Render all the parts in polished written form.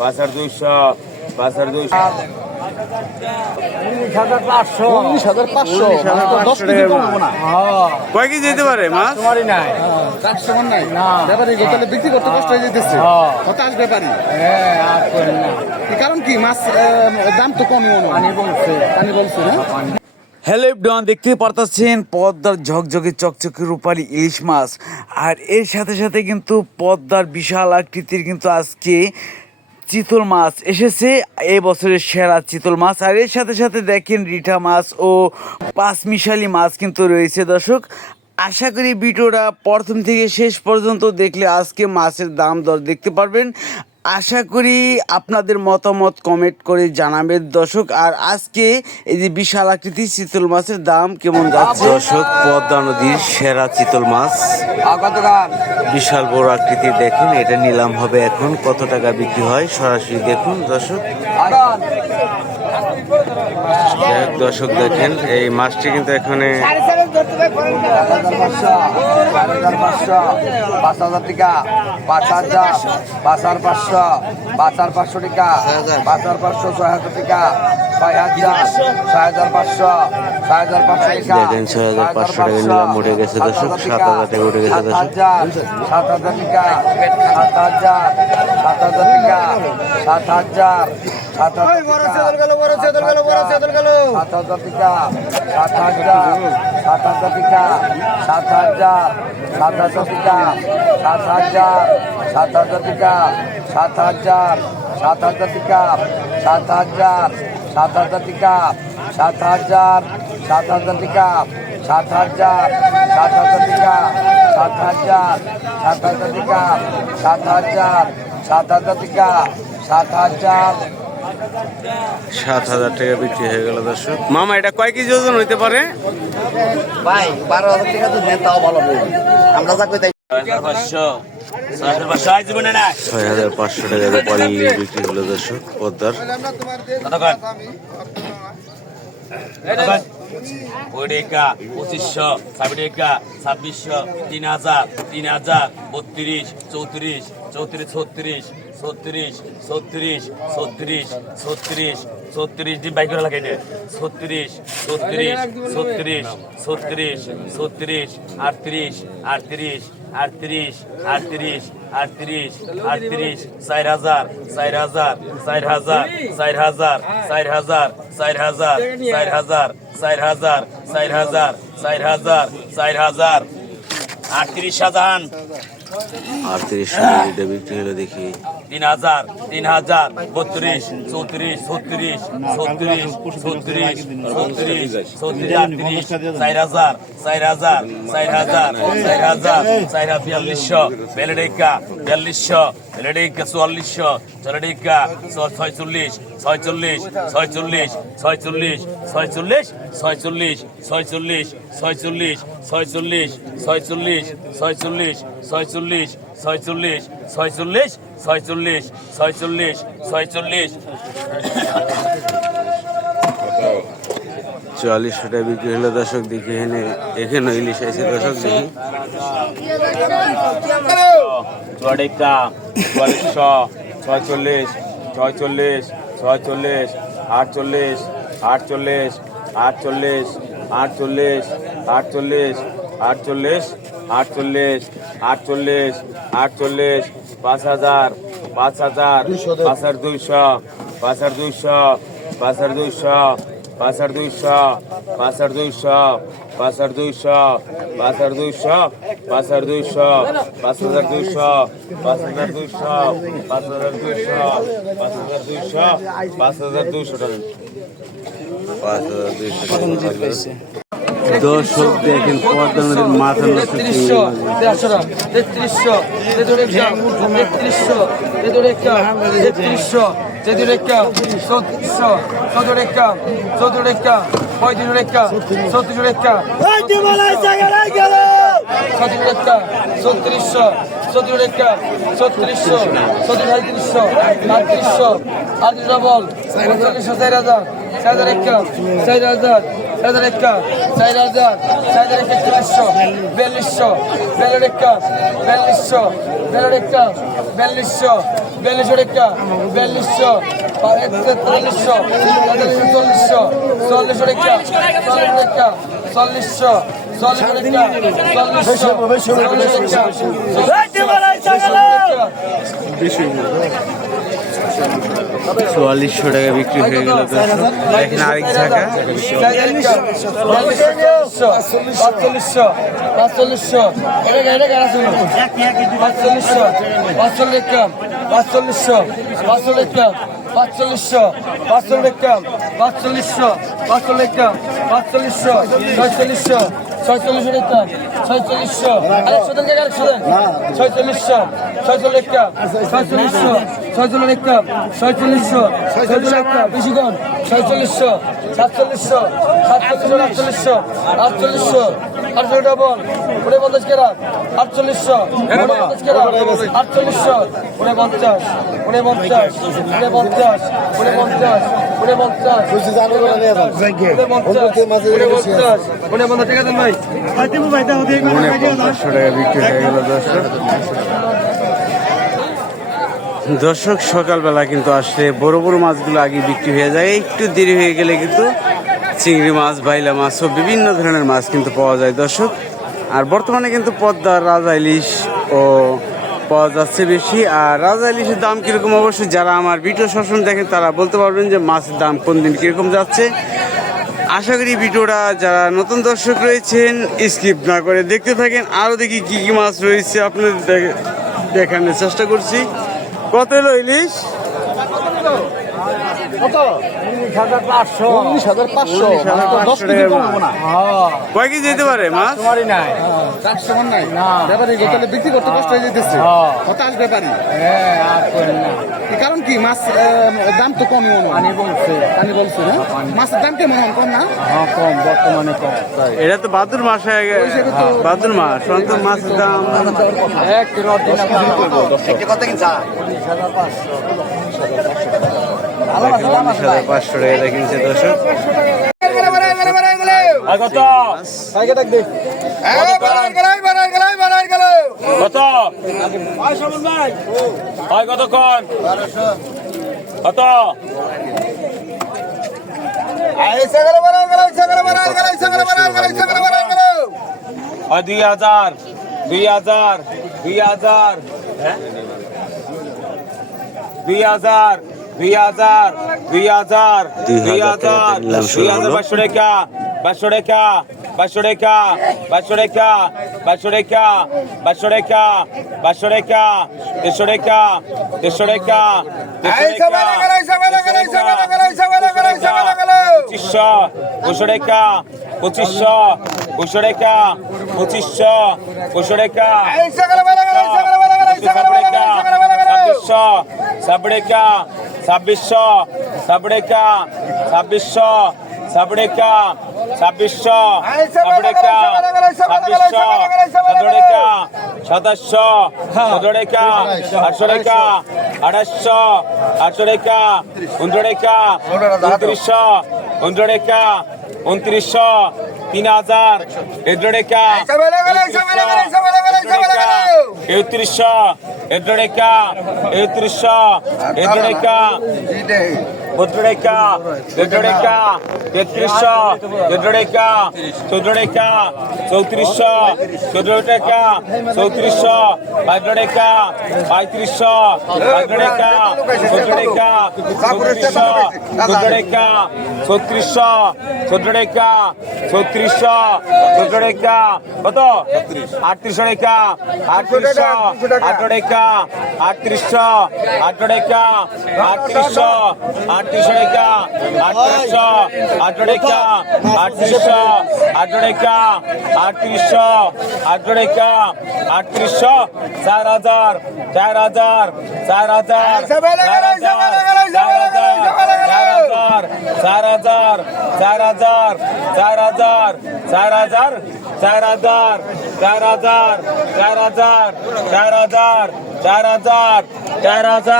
5200 5200 কয় কেজি যেতে পারে মাছ? বিক্রি করতে কষ্ট হয়ে যেতেছে, হতাশ ব্যাপারী। কারণ কি মাছ দাম তো কমই পানি বলছে না। হ্যালো এভরিওয়ান, দেখতে পারতেছেন পদ্মার ঝকঝকে চকচকে রূপালী ইলিশ মাছ। আর এর সাথে সাথে কিন্তু পদ্মার বিশাল আকৃতির কিন্তু আজকে চিতল মাছ এসেছে, এই বছরের সেরা চিতল মাছ। আর এর সাথে সাথে দেখেন রিঠা মাছ ও পাঁচমিশালি মাছ কিন্তু রয়েছে। দর্শক, আশা করি ভিডিওটা প্রথম থেকে শেষ পর্যন্ত দেখলে আজকে মাছের দাম দর দেখতে পারবেন। আশা করি আপনাদের মতামত কমেন্ট করে জানাবেন দর্শক। আর আজকে এই যে বিশাল আকৃতির চিতল মাছের দাম কেমন যাচ্ছে। দর্শক, পদ্মা নদীর সেরা চিতল মাছ বিশাল বড় আকৃতির, দেখেন এটা নিলাম হবে এখন। কত টাকা বিক্রি হয় সরাসরি দেখুন দর্শক। দর্শক দেখেন এই মাছটি কিন্তু এখানে 5,000 টাকা, 5,000, 5,500, 5,500 টাকা, 5,500, 6,000 টাকা, 6,000, 6,500, 6,500 টাকা, দেখেন 6,500 টাকা নিলাম উঠে গেছে দর্শক, 7,000 টাকা উঠে গেছে দর্শক। 7,000 টাকা, 7,000, 7,000 টাকা, 7,000, 7,000 টাকা, 7,000, 7,000 টাকা, 7,000, 7,000 টাকা, 7,000, 7,000 টাকা, 7,000, 7,000 টাকা, 7,000, 7,000 টাকা, 7,000, 7,000 টাকা, 7,000, 7,000 টাকা, 7,000, 7,000 টাকা, 7,000, 7,000 টাকা, 7,000, 7,000 টাকা বিক্রি হয়ে গেল দর্শক। মামা, এটা কয় কেজি ওজন হইতে পারে? ভাই 12,000 টাকা তো দেন, তাও ভালো বলুন। আমরা যা কই তাই 6,500 6,500 টাকা রূপালী বিক্রি হলো দর্শক পদ্মার। ওইটা 2500, 2600, 3,000, 3,000, 32, 34, 34, 36, 36, 36, 36, 36 ডিম বাইক করে লাগাই দে। 36, 36, 36, 36, 36, 38, 38, 38, 38, 38, 38, 4,000, 4,000, 4,000, 4,000, 4,000, 4,000, 4,000, 4,000, 4,000, 4,000, 4,000, 38,000, 38 বিক্রি হলো দেখি। 3,000, 3,000, 32, 34, 36, 36, 36, 36, 36, 4,000, 4,000, 4,000, 4,000, 4,000, 4200, 4200, 4400, 46, 46, 46, 46, 46, 46, 46, 46, 46, 46, 46, 46, 46, 46, 46, 46, 46, 44 টাকা বিক্রি হলো দর্শক দেখি। এখানে ইলিশ আছে দর্শক দেখি। 4400, 46, 46, 46, 48, 48, 48, 48, 48, 48, 48, 48, 48, 5,000, 5,000, 5,200, 5,200, 5,200, 5,200, 5,200, 5,200, 5,200, 5,200, 5,200, 5,200, 5,200, 5,200 টাকা। 5,200 দর্শক দেখেন পদ্মা নদীর মাথা নষ্ট। 3300, 3300, 3300, 3300, 3400, 3400, 3400, 3500, 3600, 3600, 3400, 3600, 3700, 3800, 3800 বল 4,000, 4,000, 4,000, হাজার একা 4000 4100 4200 42 একা 4200 42 একা 4200 42 একা 4200 4300 4400 44 একা 44 একা 4400 চুয়াল্লিশশো টাকা বিক্রি হয়ে গেল। দেখেন আরেক জায়গা 500 টাকা বিক্রি হয়ে গেল। দর্শক সকালবেলা কিন্তু আসলে বড় বড় মাছগুলো আগে বিক্রি হয়ে যায়, একটু দেরি হয়ে গেলে কিন্তু চিংড়ি মাছ, বাইলা মাছ ও বিভিন্ন ধরনের মাছ কিন্তু পাওয়া যায় দর্শক। আর বর্তমানে কিন্তু পদ্মার রাজা ইলিশ ও পাওয়া যাচ্ছে বেশি। আর রাজা ইলিশের দাম কীরকম অবশ্যই যারা আমার ভিডিও সবসময় দেখেন তারা বলতে পারবেন যে মাছের দাম কোন দিন কীরকম যাচ্ছে। আশা করি ভিডিওটা যারা নতুন দর্শক রয়েছেন স্কিপ না করে দেখতে থাকেন। আরও দেখি কী কী মাছ রয়েছে আপনাদের দেখানোর চেষ্টা করছি। কত এলো ইলিশ? কয় কেজি যেতে পারে মাছ? বিক্রি করতে কষ্ট হয়ে যেতেছে, হতাশ ব্যাপারী। কারণ কি মাছ দাম তো কমই পানি বলছে না, মাছের দাম কেমন কম না? কম, বর্তমানে কম। এটা তো ভাদ্র মাস হয়ে গেছে, ভাদ্র মাস অন্তত মাছের দাম 500 টাকা কিনছে দর্শক। কতক্ষণ কত 2000 2000 2000 2000 2000 2000 500 টাকা 500 টাকা 500 টাকা 500 টাকা 500 টাকা 500 টাকা 500 টাকা 150 টাকা 150 টাকা 2500 টাকা 2500 2500 টাকা 2500 2500 টাকা 2600 2600 2600 2600 2600 2700 টাকা 800 টাকা 800 800 টাকা 15 টাকা 2900 টাকা 2900 3000 11 টাকা 3300 11 টাকা 3300 11 টাকা 14 টাকা 13 টাকা 3300 14 টাকা 14 টাকা 3400 14 টাকা 3400 15 টাকা 3500 15 টাকা 14 টাকা 3400 14 টাকা 3600 14 টাকা 3600 14 টাকা কত 3800 টাকা 3800 18 টাকা 3800 18 টাকা 3800 3800 টাকা 3800 18 টাকা 3800 18 টাকা 3800 18 টাকা 3800 4000 4000 4000 4000 4000 4000 4000 4000 4000 4000 4000 4000 4000 4000 4000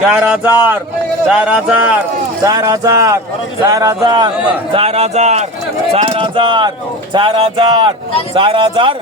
4000 4000 4000 4,000 4,000 4,000 4,000 4,000